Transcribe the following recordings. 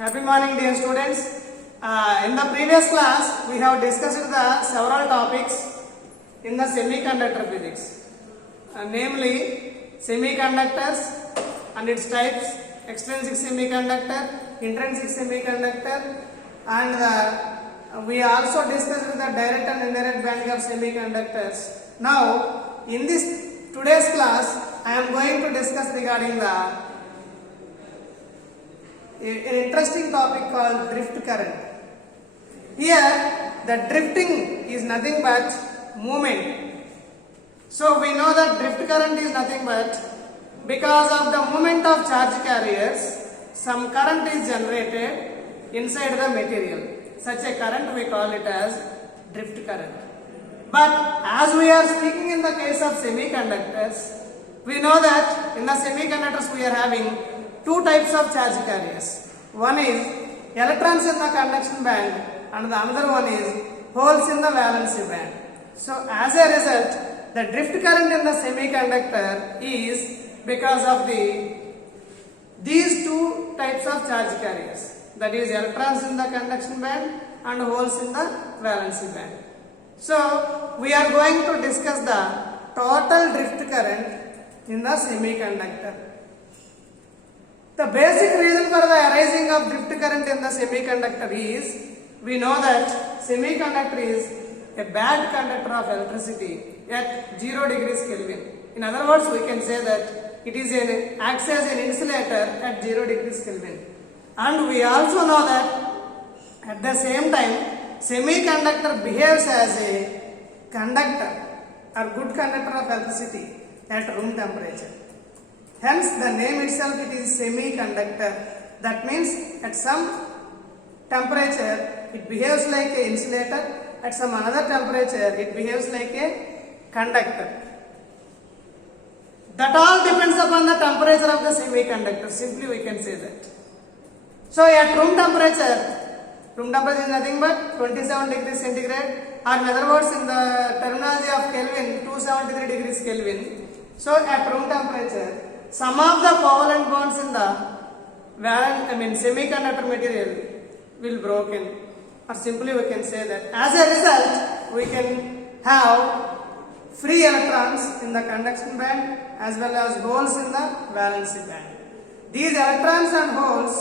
Happy morning, dear students. In the previous class, we have discussed the several topics in the semiconductor physics, namely semiconductors and its types, extrinsic semiconductor, intrinsic semiconductor, and we also discussed the direct and indirect band gap semiconductors. Now, in this today's class, I am going to discuss regarding an interesting topic called drift current. Here, the drifting is nothing but movement. So we know that drift current is nothing but because of the movement of charge carriers, some current is generated inside the material. Such a current we call it as drift current. But as we are speaking in the case of semiconductors, we know that in the semiconductors we are having two types of charge carriers. One is electrons in the conduction band and the other one is holes in the valency band. So as a result, the drift current in the semiconductor is because of these two types of charge carriers, that is electrons in the conduction band and holes in the valency band. So we are going to discuss the total drift current in the semiconductor. The basic reason for the arising of drift current in the semiconductor is, we know that semiconductor is a bad conductor of electricity at 0 degrees Kelvin. In other words, we can say that it acts as an insulator at 0 degrees Kelvin. And we also know that at the same time, semiconductor behaves as a conductor or good conductor of electricity at room temperature. Hence, the name itself it is semiconductor. That means at some temperature it behaves like an insulator, at some another temperature it behaves like a conductor. That all depends upon the temperature of the semiconductor. Simply we can say that. So at room temperature is nothing but 27 degrees centigrade, or in other words in the terminology of Kelvin, 273 degrees Kelvin. So at room temperature, some of the covalent bonds in the semiconductor material will broken, or simply we can say that as a result we can have free electrons in the conduction band as well as holes in the valency band. These electrons and holes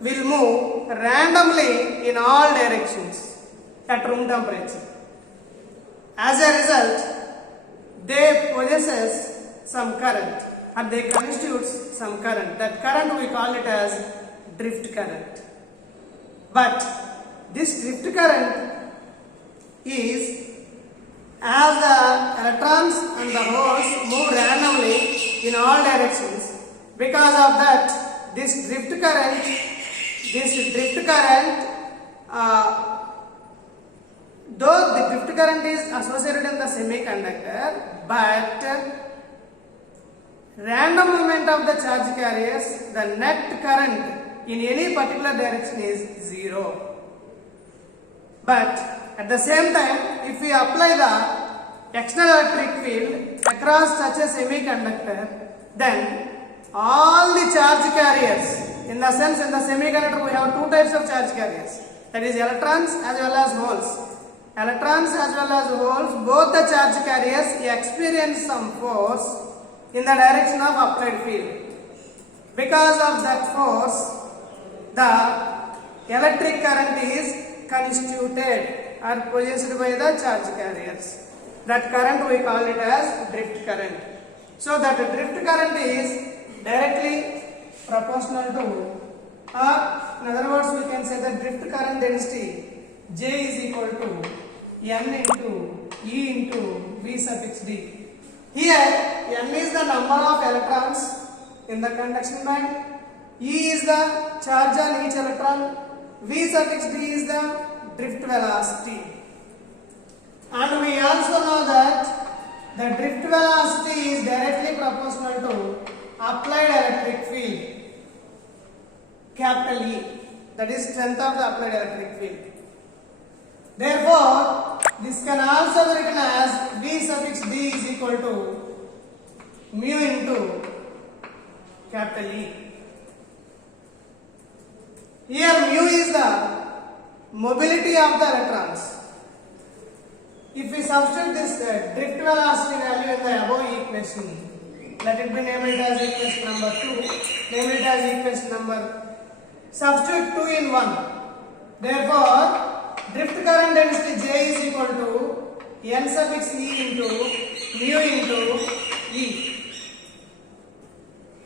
will move randomly in all directions at room temperature. As a result, they possess some current, and they constitute some current. That current we call it as drift current. But this drift current is as the electrons and the holes move randomly in all directions. Because of that, this drift current, though the drift current is associated in the semiconductor, but random movement of the charge carriers, the net current in any particular direction is 0. But at the same time, if we apply the external electric field across such a semiconductor, then all the charge carriers, in the sense in the semiconductor we have two types of charge carriers, that is electrons as well as holes. Electrons as well as holes, both the charge carriers experience some force in the direction of applied field. Because of that force, the electric current is constituted or possessed by the charge carriers. That current we call it as drift current. So that drift current is directly proportional to, or in other words we can say that drift current density J is equal to N into E into V suffix D. Here, N is the number of electrons in the conduction band, E is the charge on each electron, V suffix D is the drift velocity. And we also know that the drift velocity is directly proportional to applied electric field, capital E, that is strength of the applied electric field. Therefore, this can also be written as V suffix D is equal to mu into capital E. Here mu is the mobility of the electrons. If we substitute this drift velocity value in the above equation, let it be named as equation number 2, name it as equation number, substitute 2 in 1. Therefore, drift current density J is equal to N suffix E into mu into E.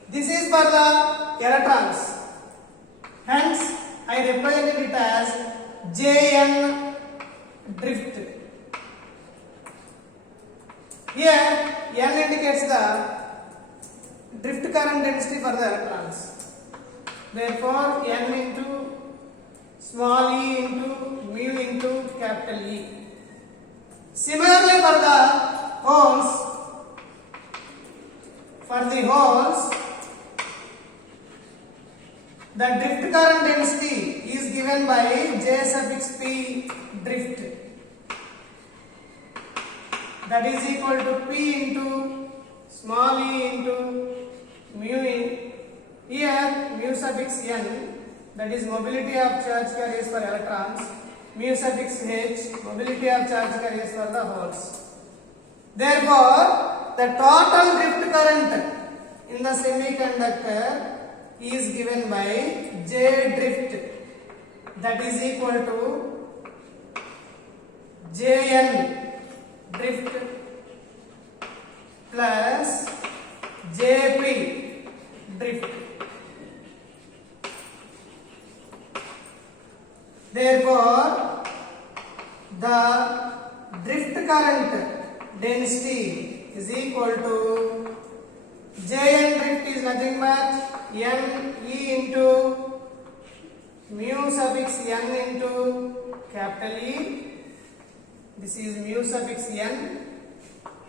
This is for the electrons. Hence, I represented it as Jn drift. Here, N indicates the drift current density for the electrons. Therefore, N into small e into mu into capital E. Similarly, for the holes, the drift current density is given by J suffix P drift. That is equal to P into small e into mu in. Here mu suffix N, that is mobility of charge carriers for electrons. Mu suffix H, mobility of charge carriers for the holes. Therefore, the total drift current in the semiconductor is given by J drift, that is equal to Jn drift plus Jp drift. Therefore, the drift current density is equal to Jn drift is nothing but N E into mu suffix N into capital E. This is mu suffix N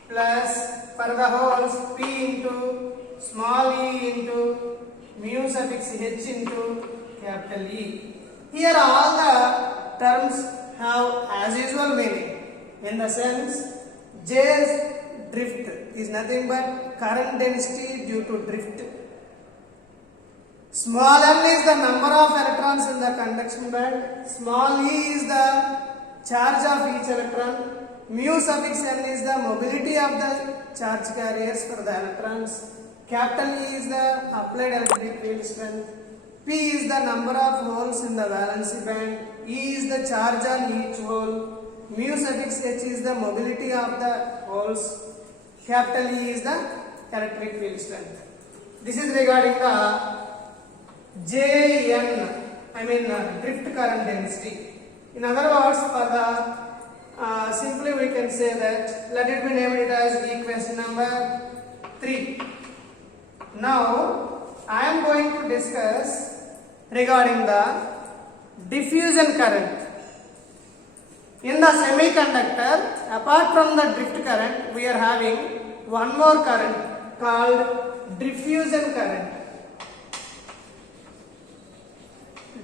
plus for the holes P into small e into mu suffix H into capital E. Here all the terms have as usual meaning, in the sense J's drift is nothing but current density due to drift. Small m is the number of electrons in the conduction band. Small e is the charge of each electron. Mu suffix n is the mobility of the charge carriers for the electrons. Capital E is the applied electric field strength. P is the number of holes in the valency band. E is the charge on each hole. Mu suffix H is the mobility of the holes. Capital E is the electric field strength. This is regarding the Jn, drift current density. In other words, for the simply we can say that, let it be named it as equation number 3. Now, I am going to discuss regarding the diffusion current. In the semiconductor, apart from the drift current, we are having one more current called diffusion current.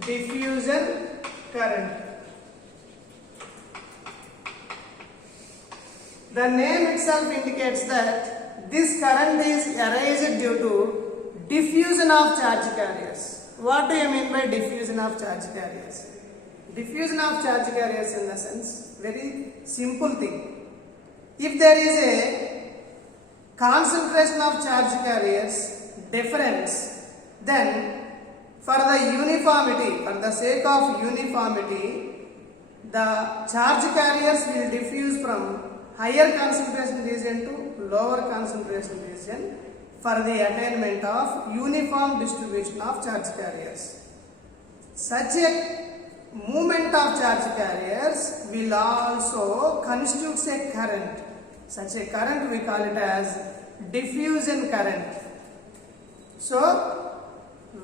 Diffusion current. The name itself indicates that this current is arised due to diffusion of charge carriers. What do you mean by diffusion of charge carriers? Diffusion of charge carriers in the sense, very simple thing. If there is a concentration of charge carriers difference, then for the uniformity, for the sake of uniformity, the charge carriers will diffuse from higher concentration region to lower concentration region for the attainment of uniform distribution of charge carriers. Such a movement of charge carriers will also constitute a current. Such a current we call it as diffusion current. So,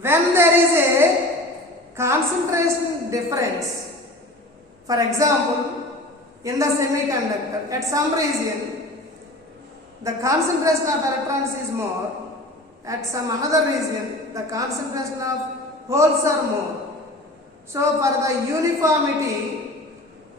when there is a concentration difference, for example, in the semiconductor, at some region, the concentration of electrons is more, at some another region, the concentration of holes are more. So, for the uniformity,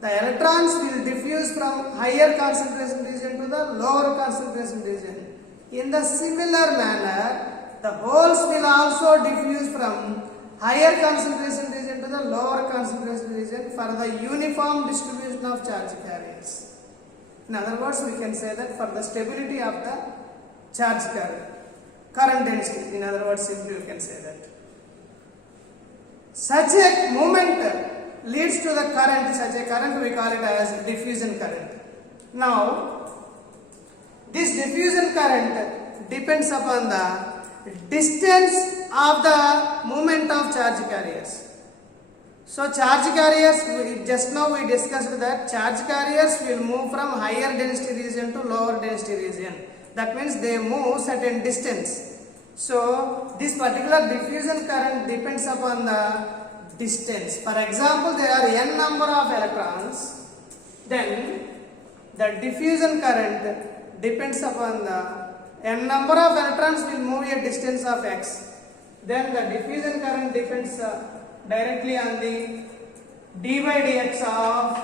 the electrons will diffuse from higher concentration region to the lower concentration region. In the similar manner, the holes will also diffuse from higher concentration region the lower concentration region for the uniform distribution of charge carriers. In other words, we can say that for the stability of the charge carrier, current density, in other words, simply we can say that. Such a movement leads to the current, such a current we call it as diffusion current. Now, this diffusion current depends upon the distance of the movement of charge carriers. So charge carriers, just now we discussed that charge carriers will move from higher density region to lower density region. That means they move certain distance. So this particular diffusion current depends upon the distance. For example, there are n number of electrons, then the diffusion current depends upon the n number of electrons will move a distance of x. Then the diffusion current depends directly on the d by dx of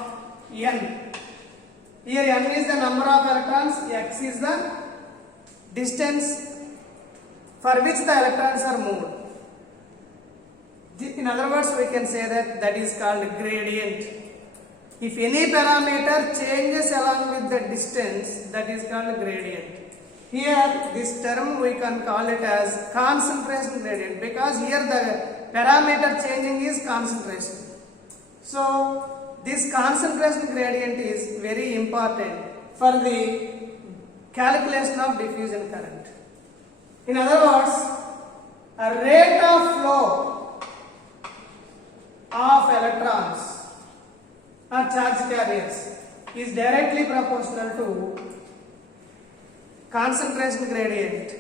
n. Here n is the number of electrons, x is the distance for which the electrons are moved. In other words, we can say that is called gradient. If any parameter changes along with the distance, that is called gradient. Here, this term we can call it as concentration gradient, because here the parameter changing is concentration. So, this concentration gradient is very important for the calculation of diffusion current. In other words, a rate of flow of electrons or charge carriers is directly proportional to concentration gradient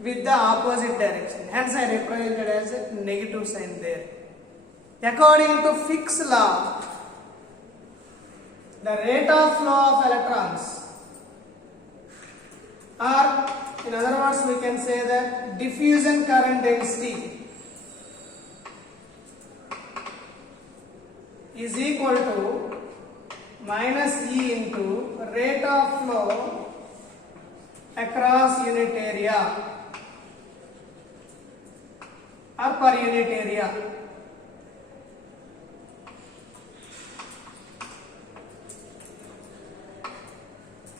with the opposite direction. Hence I represented as a negative sign there. According to Fick's law, the rate of flow of electrons, or in other words we can say that diffusion current density is equal to minus E into rate of flow across unit area or per unit area.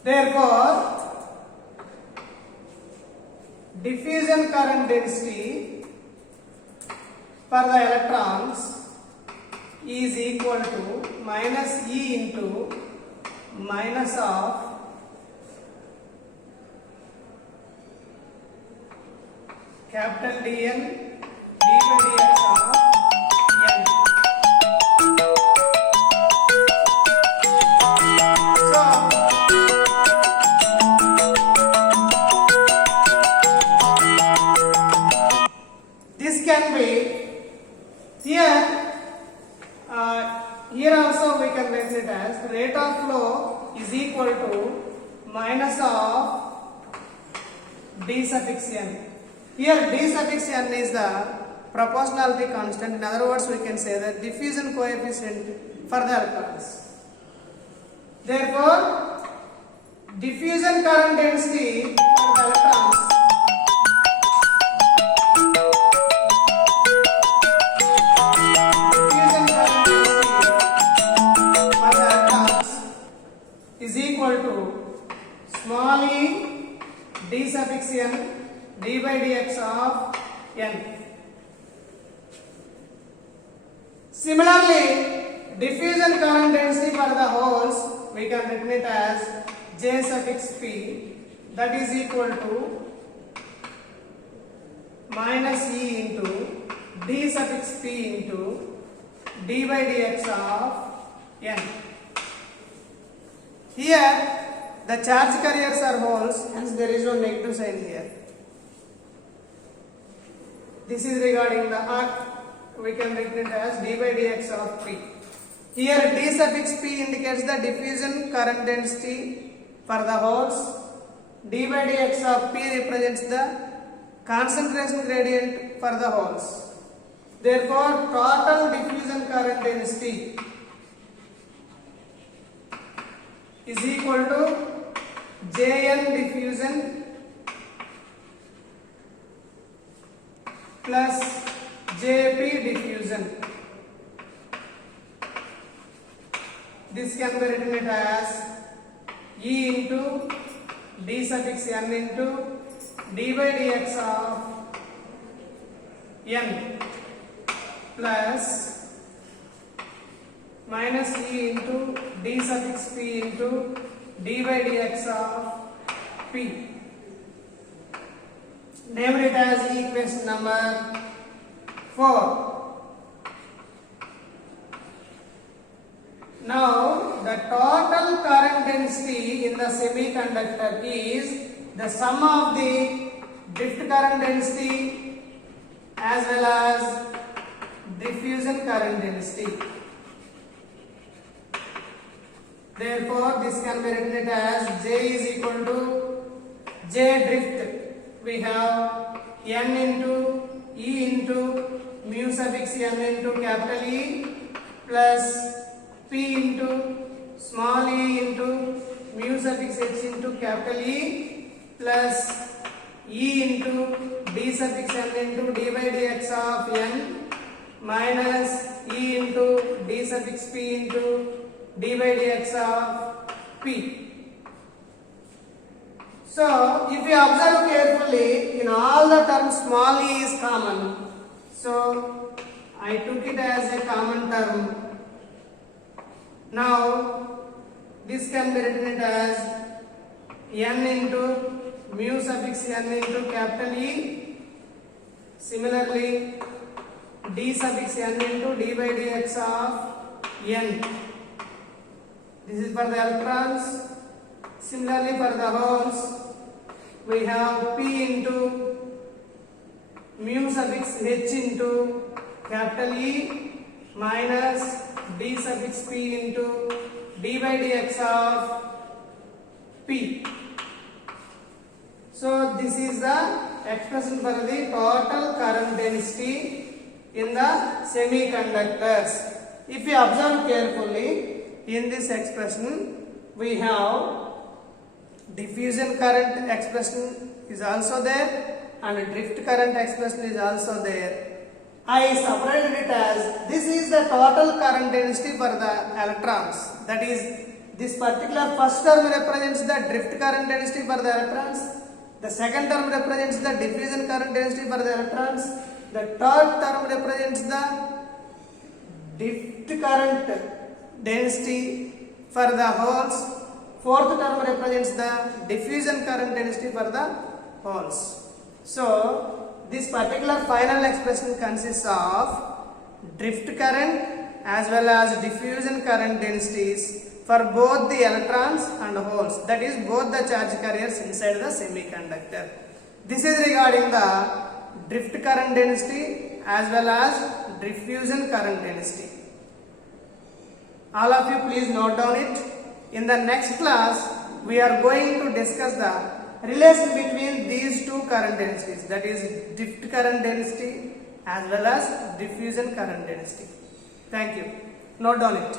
Therefore, diffusion current density for the electrons is equal to minus E into minus of capital Dn d by dx of n. So, this can be here also we can write it as rate of flow is equal to minus of d suffix n. Here d suffix n is the proportionality constant. In other words, we can say that diffusion coefficient for the electrons. Therefore, diffusion current density for the electrons is equal to small e d suffix n d by dx of n. Similarly, diffusion current density for the holes we can write it as J suffix P, that is equal to minus E into D suffix P into d by dx of n. Here the charge carriers are holes, hence there is no negative sign here. This is regarding the arc, we can write it as d by dx of P. Here d suffix P indicates the diffusion current density for the holes, d by dx of P represents the concentration gradient for the holes. Therefore, total diffusion current density is equal to Jn diffusion plus Jp diffusion. this can be written it as E into d suffix n into d by dx of n plus minus E into d suffix p into d by dx of p. Name it as equation number 4. Now the total current density in the semiconductor is the sum of the drift current density as well as diffusion current density. Therefore this can be written as J is equal to J drift. We have n into E into mu suffix n into capital E plus P into small e into mu suffix h into capital E plus E into d suffix n into d by dx of n minus E into d suffix p into d by dx of p. So, if you observe carefully, in all the terms small e is common. So, I took it as a common term. Now, this can be written as n into mu suffix n into capital E. Similarly, d suffix n into d by dx of n. This is for the electrons. Similarly, for the holes, we have p into mu suffix h into capital E minus d suffix p into d by dx of p. So this is the expression for the total current density in the semiconductors. If you observe carefully, in this expression we have diffusion current expression is also there and drift current expression is also there. I separated it as this is the total current density for the electrons. That is, this particular first term represents the drift current density for the electrons. The second term represents the diffusion current density for the electrons. The third term represents the drift current density for the holes. Fourth term represents the diffusion current density for the holes. So, this particular final expression consists of drift current as well as diffusion current densities for both the electrons and holes. That is, both the charge carriers inside the semiconductor. This is regarding the drift current density as well as diffusion current density. All of you please note down it. In the next class, we are going to discuss the relation between these two current densities, that is drift current density as well as diffusion current density. Thank you. Note down it.